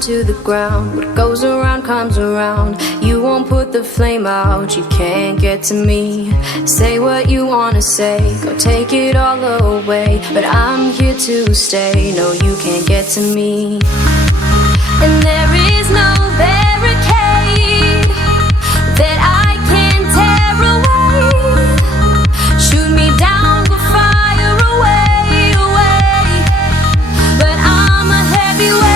down to the ground. What goes around comes around. You won't put the flame out, you can't get to me. Say what you wanna say, go take it all away. But I'm here to stay, no you can't get to me. And there is no barricade that I can tear away. Shoot me down, go fire away, away. But I'm a heavyweight,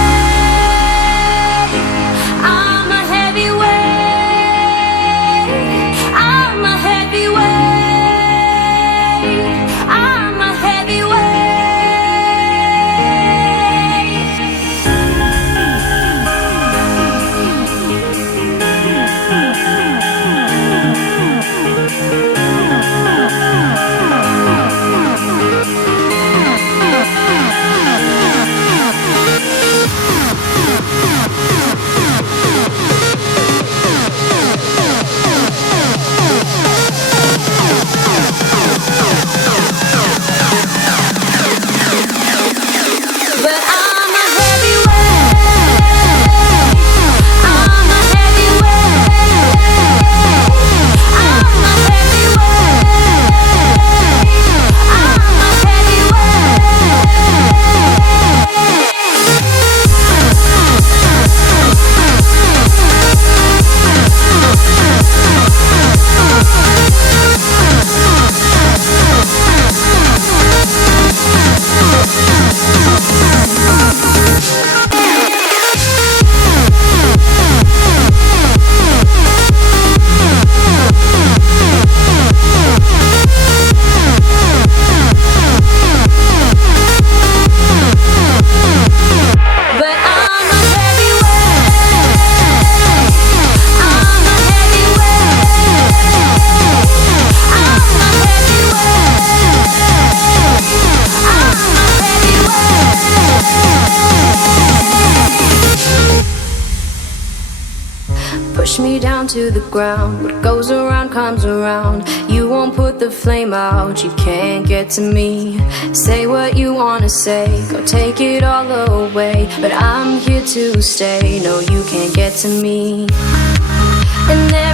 I'm a heavyweight, I'm a heavyweight, I'm a heavyweight. But I'm a heavyweight, I'm a heavyweight, I'm a heavyweight, I'm a push me down to the ground. What goes around comes around. You won't put the flame out, you can't get to me. Say what you wanna say, go take it all away. But I'm here to stay, no you can't get to me. And there